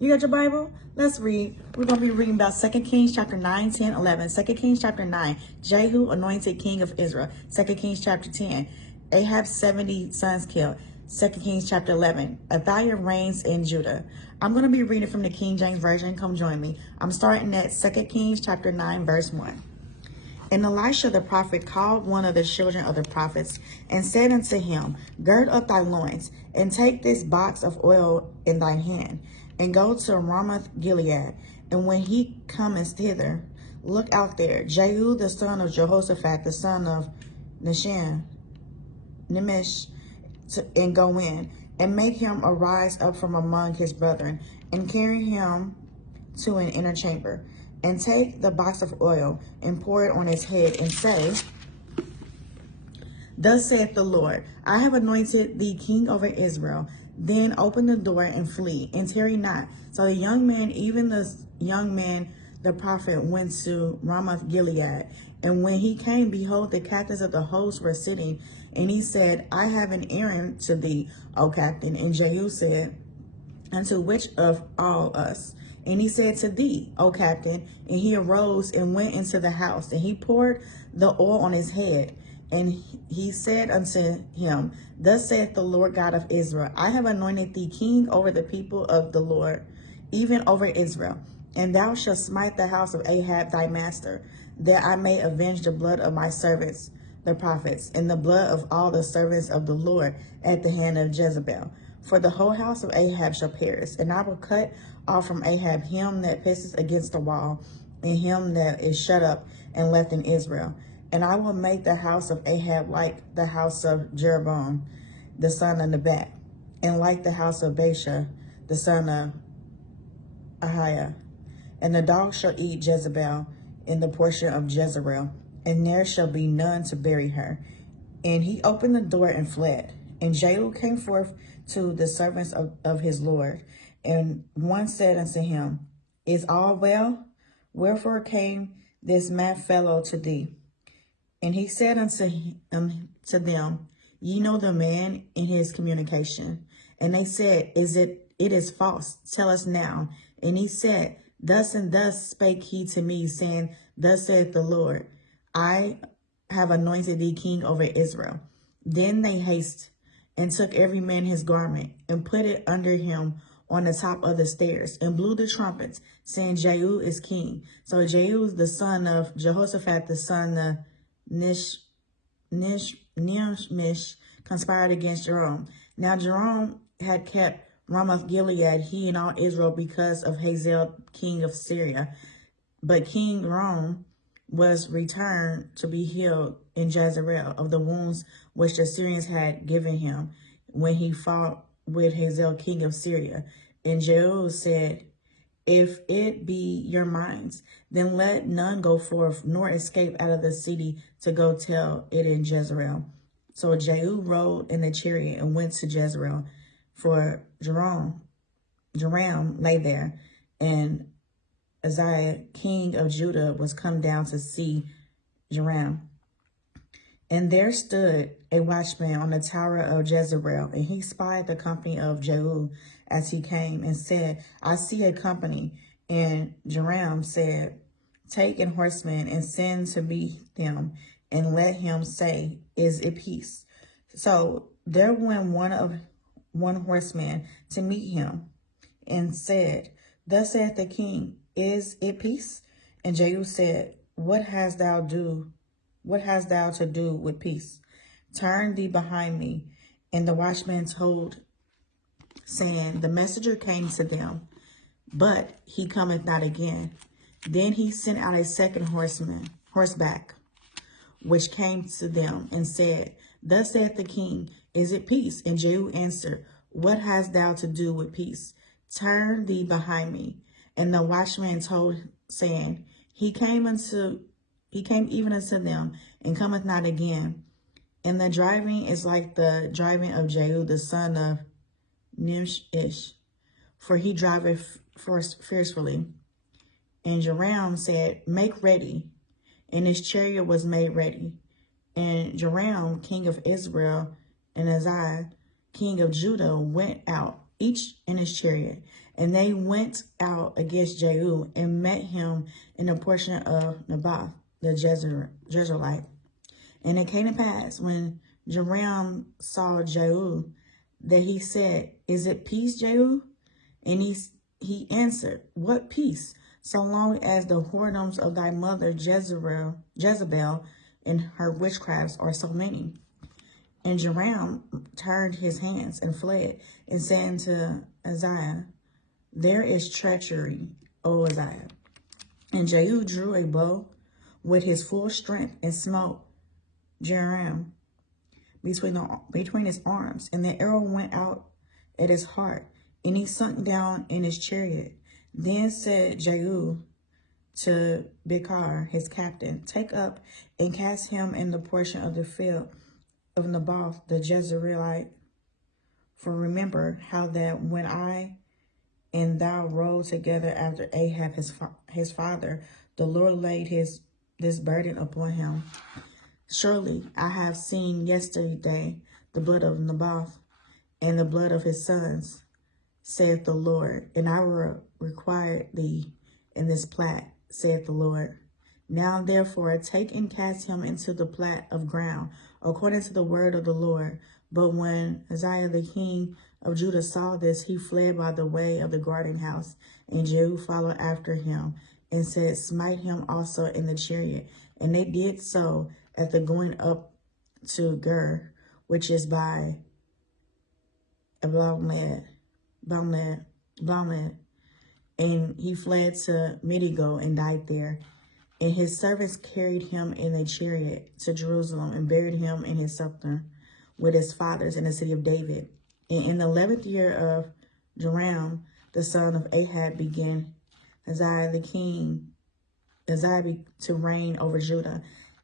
You got your Bible? Let's read. We're going to be reading about 2 Kings chapter 9, 10, 11. 2 Kings chapter 9, Jehu anointed king of Israel. 2 Kings chapter 10, Ahab's 70 sons killed. 2 Kings chapter 11, Athaliah reigns in Judah. I'm going to be reading from the King James Version. Come join me. I'm starting at 2 Kings chapter 9, verse 1. And Elisha the prophet called one of the children of the prophets and said unto him, Gird up thy loins, and take this box of oil in thine hand, and go to Ramoth Gilead. And when he cometh thither, look out there, Jehu the son of Jehoshaphat, the son of Nimish, and go in, and make him arise up from among his brethren, and carry him to an inner chamber, and take the box of oil and pour it on his head, and say, Thus saith the Lord, I have anointed thee king over Israel. Then open the door and flee, and tarry not. So the young man, even the young man, the prophet, went to Ramoth Gilead. And when he came, behold, the captains of the host were sitting. And he said, I have an errand to thee, O captain. And Jehu said, Unto which of all us? And he said, To thee, O captain. And he arose and went into the house, and he poured the oil on his head. And he said unto him, Thus saith the Lord God of Israel, I have anointed thee king over the people of the Lord, even over Israel. And thou shalt smite the house of Ahab thy master, that I may avenge the blood of my servants, the prophets, and the blood of all the servants of the Lord at the hand of Jezebel. For the whole house of Ahab shall perish, and I will cut off from Ahab him that pisses against the wall, and him that is shut up and left in Israel. And I will make the house of Ahab like the house of Jeroboam, the son of Nebat, and like the house of Baasha, the son of Ahiah. And the dog shall eat Jezebel in the portion of Jezreel, and there shall be none to bury her. And he opened the door and fled. And Jehu came forth to the servants of his Lord. And one said unto him, Is all well? Wherefore came this mad fellow to thee? And he said unto them, Ye know the man in his communication. And they said, It is false. Tell us now. And he said, Thus and thus spake he to me, saying, Thus saith the Lord, I have anointed thee king over Israel. Then they hasted and took every man his garment, and put it under him on the top of the stairs, and blew the trumpets, saying, Jehu is king. So Jehu, the son of Jehoshaphat, the son of Nimish, conspired against Jerome. Now Jerome had kept Ramoth Gilead, he and all Israel, because of Hazael, king of Syria. But King Jerome was returned to be healed in Jezreel of the wounds which the Syrians had given him when he fought with Hazael, king of Syria. And Jehu said, If it be your minds, then let none go forth, nor escape out of the city to go tell it in Jezreel. So Jehu rode in the chariot and went to Jezreel, for Joram lay there, and Uzziah, king of Judah, was come down to see Joram. And there stood a watchman on the tower of Jezreel, and he spied the company of Jehu as he came, and said, I see a company. And Joram said, Take an horseman and send to meet them, and let him say, Is it peace? So there went one horseman to meet him, and said, Thus saith the king, Is it peace? And Jehu said, What hast thou to do with peace? Turn thee behind me. And the watchman told, saying, The messenger came to them, but he cometh not again. Then he sent out a second horseback, which came to them, and said, Thus saith the king, Is it peace? And Jehu answered, What hast thou to do with peace? Turn thee behind me. And the watchman told, saying, He came even unto them, and cometh not again. And the driving is like the driving of Jehu, the son of Nimish, for he driveth fiercely. And Joram said, Make ready. And his chariot was made ready. And Joram, king of Israel, and Uzziah, king of Judah, went out, each in his chariot. And they went out against Jehu and met him in the portion of Naboth, the Jezreelite. And it came to pass, when Joram saw Jehu, that he said, "Is it peace, Jehu?" And he answered, "What peace? So long as the whoredoms of thy mother Jezebel and her witchcrafts are so many." And Joram turned his hands and fled, and said unto Uzziah, "There is treachery, O Uzziah." And Jehu drew a bow with his full strength and smote Joram between his arms, and the arrow went out at his heart, and he sunk down in his chariot. Then said Jehu to Bikar, his captain, "Take up and cast him in the portion of the field of Naboth the Jezreelite. For remember how that when I and thou rode together after Ahab his father, the Lord laid this burden upon him. Surely I have seen yesterday the blood of Naboth and the blood of his sons, saith the Lord, and I will require thee in this plat, saith the Lord. Now therefore take and cast him into the plat of ground, according to the word of the Lord." But when Uzziah the king of Judah saw this, he fled by the way of the guarding house, and Jehu followed after him, and said, "Smite him also in the chariot." And they did so at the going up to Gur, which is by Baalmed, and he fled to Midigo and died there. And his servants carried him in a chariot to Jerusalem and buried him in his sepulchre with his fathers in the city of David. And in the 11th year of Joram, the son of Ahab, began Uzziah to reign over Judah.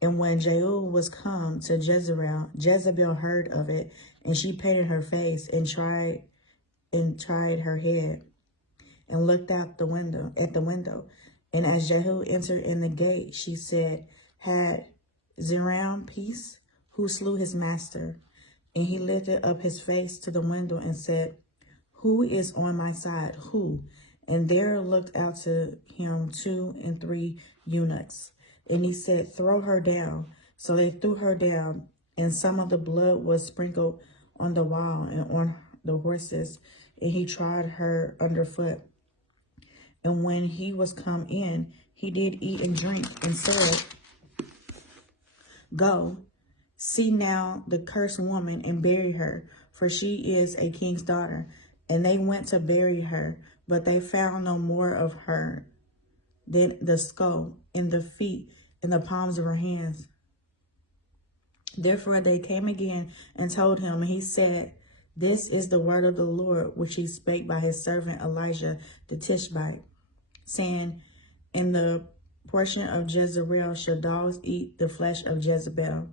And when Jehu was come to Jezebel heard of it, and she painted her face and tried her head, and looked out at the window. And as Jehu entered in the gate, she said, "Had Joram peace, who slew his master?" And he lifted up his face to the window and said, "Who is on my side? Who?" And there looked out to him 2 and 3 eunuchs. And he said, "Throw her down." So they threw her down, and some of the blood was sprinkled on the wall and on the horses, and he trod her underfoot. And when he was come in, he did eat and drink, and said, "Go, see now the cursed woman, and bury her, for she is a king's daughter." And they went to bury her, but they found no more of her than the skull, and the feet, and the palms of her hands. Therefore they came again and told him, and he said, "This is the word of the Lord, which he spake by his servant Elijah the Tishbite, saying, In the portion of Jezreel shall dogs eat the flesh of Jezebel,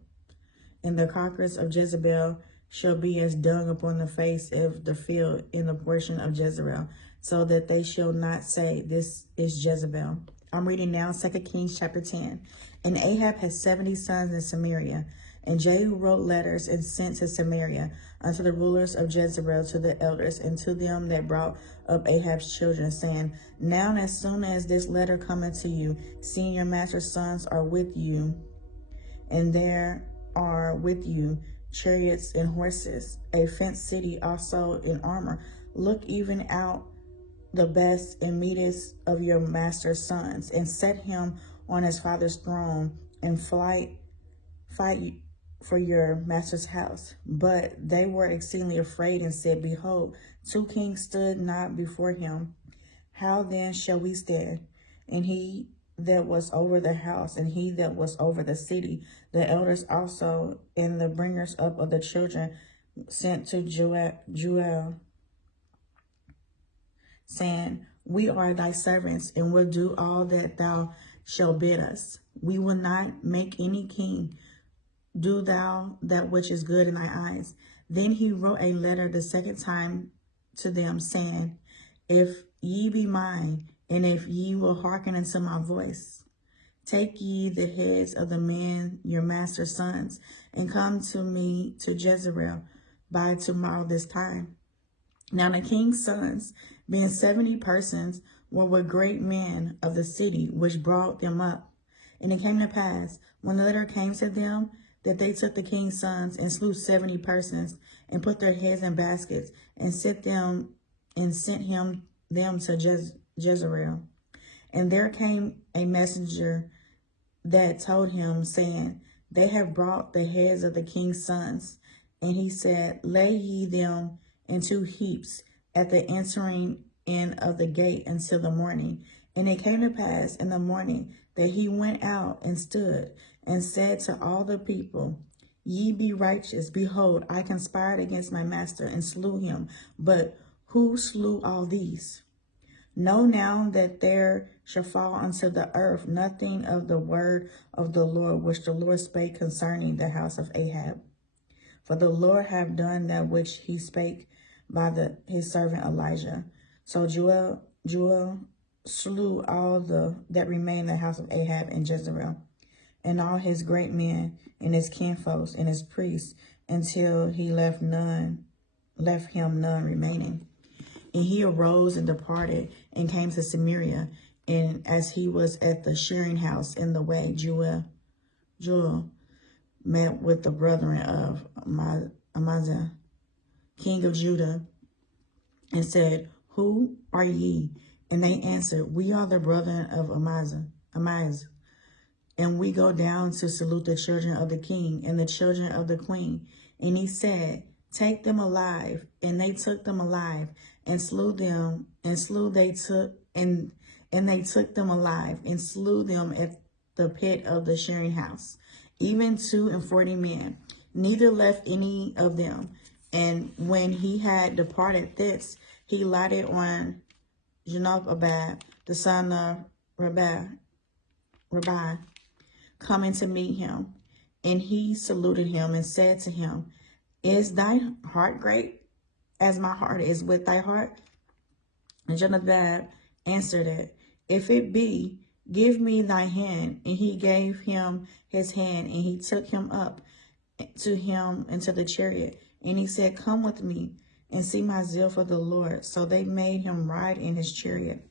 and the carcass of Jezebel shall be as dung upon the face of the field in the portion of Jezreel, so that they shall not say, This is Jezebel." I'm reading now 2 Kings chapter 10. And Ahab had 70 sons in Samaria. And Jehu wrote letters and sent to Samaria unto the rulers of Jezreel, to the elders, and to them that brought up Ahab's children, saying, "Now as soon as this letter cometh to you, seeing your master's sons are with you, and there are with you chariots and horses, a fenced city also in armor, look even out the best and meanest of your master's sons, and set him on his father's throne, and fight for your master's house." But they were exceedingly afraid, and said, "Behold, 2 kings stood not before him. How then shall we stand?" And he that was over the house, and he that was over the city, the elders also, and the bringers up of the children, sent to Joel, saying, "We are thy servants, and will do all that thou shalt bid us. We will not make any king. Do thou that which is good in thy eyes." Then he wrote a letter the second time to them, saying, "If ye be mine, and if ye will hearken unto my voice, take ye the heads of the men your master's sons, and come to me to Jezreel by tomorrow this time." Now the king's sons being 70 persons, were great men of the city, which brought them up. And it came to pass, when the letter came to them, that they took the king's sons and slew 70 persons, and put their heads in baskets, and sent them to Jezreel. And there came a messenger that told him, saying, they have brought the heads of the king's sons. And he said, lay ye them in 2 heaps at the entering in of the gate until the morning. And it came to pass in the morning that he went out and stood and said to all the people, ye be righteous. Behold, I conspired against my master and slew him. But who slew all these? Know now that there shall fall unto the earth nothing of the word of the Lord, which the Lord spake concerning the house of Ahab. For the Lord hath done that which he spake by his servant Elijah. So Joel slew all that remained in the house of Ahab and Jezreel, and all his great men, and his kinfolks, and his priests, until he left him none remaining. And he arose and departed and came to Samaria. And as he was at the shearing house in the way, Joel met with the brethren of Amaziah, king of Judah, and said, who are ye? And they answered, we are the brethren of Amaziah, and we go down to salute the children of the king and the children of the queen. And he said, take them alive. And they took them alive and slew them, and they took them alive and slew them at the pit of the shearing house, even 42 men, neither left any of them. And when he had departed thence, he lighted on Jehosheba, the son of Rabbi, coming to meet him. And he saluted him and said to him, is thy heart great as my heart is with thy heart? And Jehoiada answered it, if it be, give me thy hand. And he gave him his hand, and he took him up to him into the chariot. And he said, come with me and see my zeal for the Lord. So they made him ride in his chariot.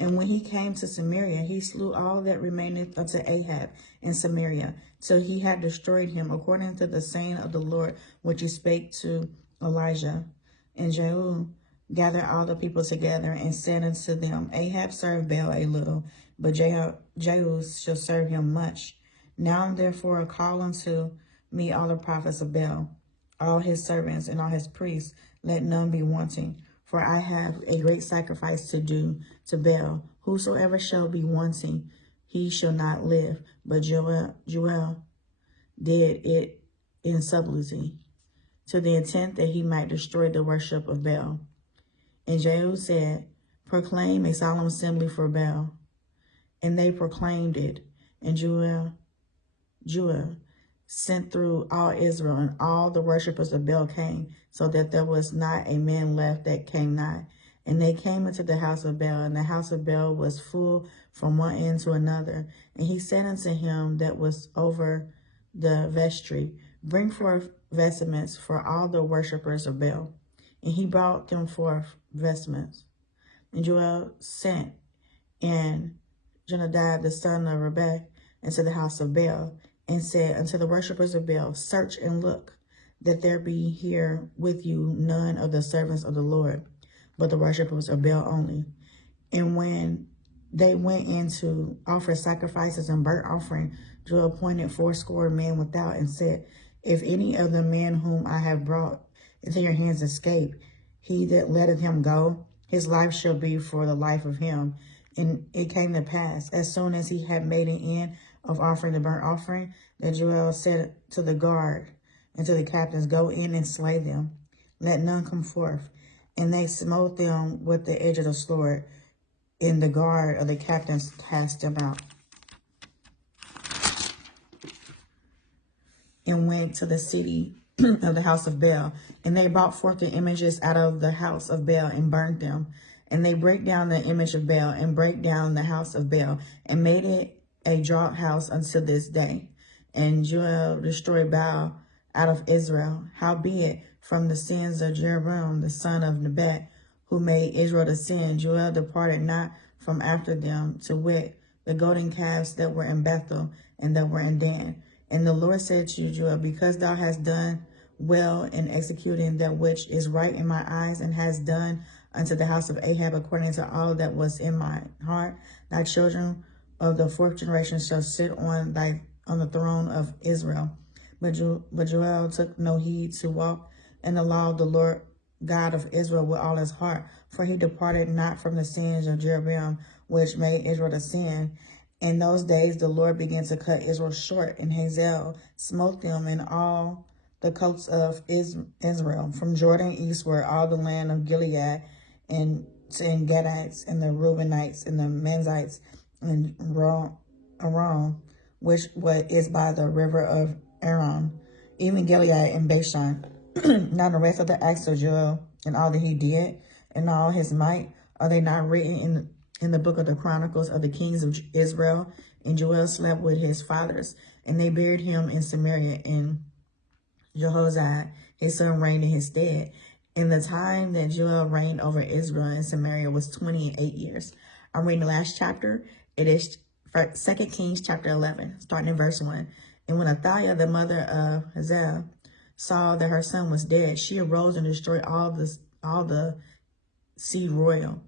And when he came to Samaria, he slew all that remained unto Ahab in Samaria, till he had destroyed him, according to the saying of the Lord, which he spake to Elijah. And Jehu gathered all the people together and said unto them, Ahab served Baal a little, but Jehu shall serve him much. Now therefore call unto me all the prophets of Baal, all his servants and all his priests, let none be wanting. For I have a great sacrifice to do to Baal. Whosoever shall be wanting, he shall not live. But Joel did it in subtlety, to the intent that he might destroy the worship of Baal. And Jehu said, proclaim a solemn assembly for Baal. And they proclaimed it. And Joel sent through all Israel, and all the worshippers of Baal came, so that there was not a man left that came not. And they came into the house of Baal, and the house of Baal was full from one end to another. And he said unto him that was over the vestry, bring forth vestments for all the worshippers of Baal. And he brought them forth vestments. And Joel sent and Jehoiada the son of Rebekah into the house of Baal, and said unto the worshippers of Baal, search and look, that there be here with you none of the servants of the Lord, but the worshippers of Baal only. And when they went in to offer sacrifices and burnt offering, Joel appointed 80 men without, and said, if any of the men whom I have brought into your hands escape, he that letteth him go, his life shall be for the life of him. And it came to pass, as soon as he had made an end of offering the burnt offering, that Joel said to the guard and to the captains, go in and slay them, let none come forth. And they smote them with the edge of the sword, and the guard of the captains cast them out, and went to the city of the house of Baal. And they brought forth the images out of the house of Baal and burnt them. And they break down the image of Baal and break down the house of Baal, and made it a draught house unto this day. And Joel destroyed Baal out of Israel. Howbeit, from the sins of Jeroboam the son of Nebat, who made Israel to sin. Joel departed not from after them, to wit, the golden calves that were in Bethel and that were in Dan. And the Lord said to Joel, because thou hast done well in executing that which is right in my eyes, and hast done unto the house of Ahab according to all that was in my heart, thy children of the fourth generation shall sit on the throne of Israel. But Joel took no heed to walk in the law of the Lord God of Israel with all his heart, for he departed not from the sins of Jeroboam, which made Israel to sin. In those days the Lord began to cut Israel short, and Hazael smote them in all the coasts of Israel, from Jordan eastward, all the land of Gilead, and Gadites, and the Reubenites, and the Menzites, and Aram, which is by the river of Aram, even Gilead and Bashan. Now the rest of the acts of Joel, and all that he did, and all his might, are they not written in the book of the Chronicles of the kings of Israel? And Joel slept with his fathers, and they buried him in Samaria, and Jehosheba, his son, reigned in his stead. And the time that Joel reigned over Israel in Samaria was 28 years. I'm reading the last chapter. It is 2 Kings chapter 11, starting in verse 1. And when Athaliah, the mother of Hazael, saw that her son was dead, she arose and destroyed all the seed royal.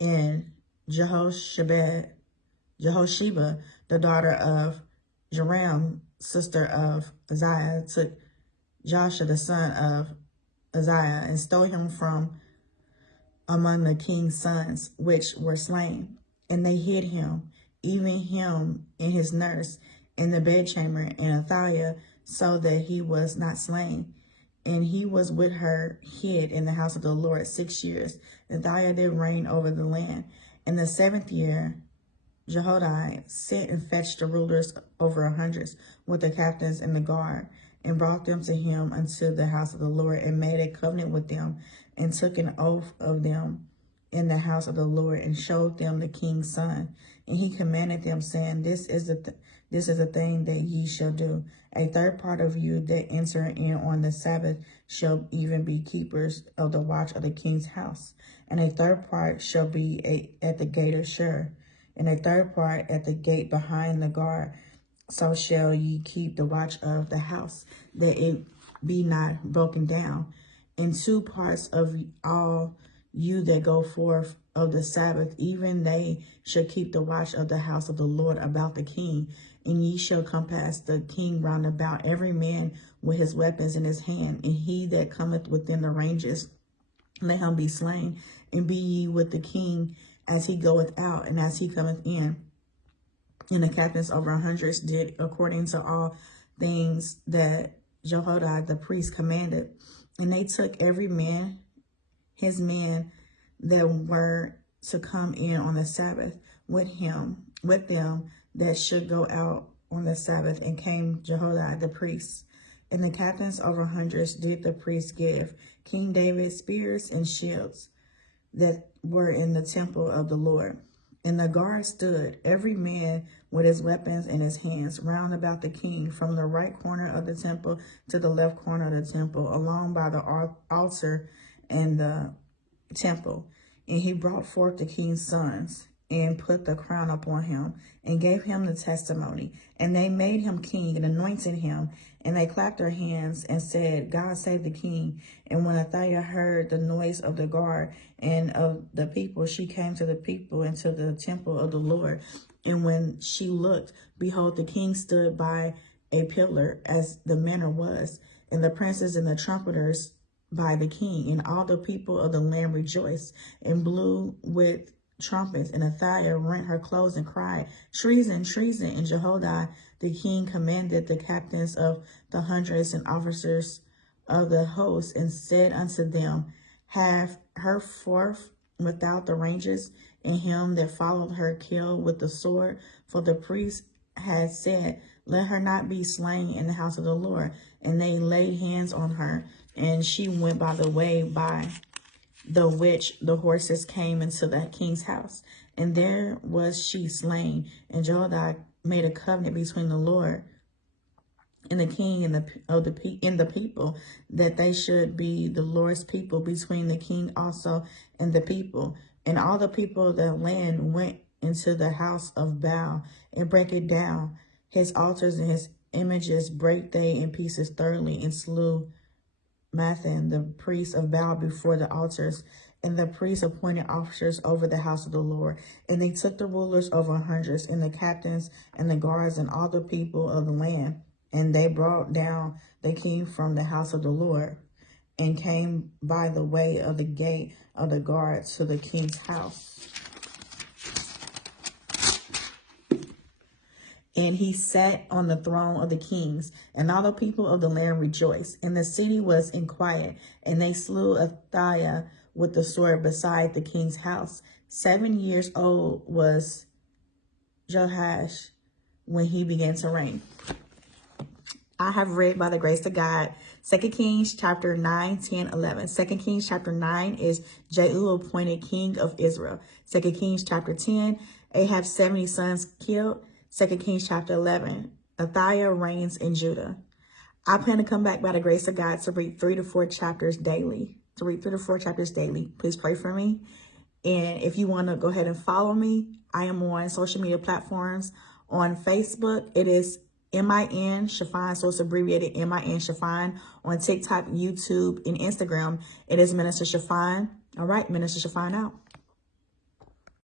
And Jehosheba, the daughter of Joram, sister of Uzziah, took Joash, the son of Uzziah, and stole him from among the king's sons, which were slain. And they hid him, even him and his nurse, in the bedchamber, and Athaliah, so that he was not slain. And he was with her hid in the house of the Lord 6 years. Athaliah did reign over the land. In the 7th year, Jehoiada sent and fetched the rulers over 100 with the captains and the guard, and brought them to him unto the house of the Lord, and made a covenant with them, and took an oath of them in the house of the Lord, and showed them the king's son. And he commanded them, saying, This is the thing that ye shall do. A third part of you that enter in on the Sabbath shall even be keepers of the watch of the king's house. And a third part shall be at the gate of Shur, and a third part at the gate behind the guard. So shall ye keep the watch of the house, that it be not broken down. And 2 parts of all you that go forth of the Sabbath, even they shall keep the watch of the house of the Lord about the king. And ye shall compass the king round about, every man with his weapons in his hand. And he that cometh within the ranges, let him be slain. And be ye with the king as he goeth out, and as he cometh in. And the captains over 100 did according to all things that Jehoiada the priest commanded. And they took every man his men that were to come in on the Sabbath with them that should go out on the Sabbath, and came Jehoiada the priest. And the captains over 100 did the priest give King David spears and shields that were in the temple of the Lord. And the guard stood, every man with his weapons in his hands, round about the king, from the right corner of the temple to the left corner of the temple, along by the altar and the temple. And he brought forth the king's sons, and put the crown upon him, and gave him the testimony. And they made him king, and anointed him. And they clapped their hands, and said, God save the king. And when Athaliah heard the noise of the guard and of the people, she came to the people into the temple of the Lord. And when she looked, behold, the king stood by a pillar, as the manner was, and the princes and the trumpeters by the king. And all the people of the land rejoiced, and blew with trumpets. And Athaliah rent her clothes and cried, Treason, treason. And Jehoiada the king commanded the captains of the hundreds and officers of the host, and said unto them, Have her forth without the ranges, and him that followed her kill with the sword. For the priest had said, Let her not be slain in the house of the Lord. And they laid hands on her, and she went by the way by the which the horses came into the king's house. And there was she slain. And Jehoiada made a covenant between the Lord and the king and the people, that they should be the Lord's people between the king also and the people. And all the people of the land went into the house of Baal and break it down. His altars and his images break they in pieces thoroughly, and slew Mathan, the priest of Baal, before the altars. And the priests appointed officers over the house of the Lord. And they took the rulers over hundreds, and the captains, and the guards, and all the people of the land. And they brought down the king from the house of the Lord, and came by the way of the gate of the guards to the king's house. And he sat on the throne of the kings, and all the people of the land rejoiced. And the city was in quiet, and they slew Athaliah with the sword beside the king's house. 7 years old was Joash when he began to reign. I have read by the grace of God 2 Kings chapter 9, 10, 11. 2 Kings chapter 9 is Jehu appointed king of Israel. 2 Kings chapter 10, Ahab's 70 sons killed. 2 Kings chapter 11, Athaliah reigns in Judah. I plan to come back by the grace of God to read 3 to 4 chapters daily. Please pray for me. And if you want to go ahead and follow me, I am on social media platforms. On Facebook, it is MIN Chiffon, so it's abbreviated MIN Chiffon. On TikTok, YouTube, and Instagram, it is Minister Chiffon. All right, Minister Chiffon out.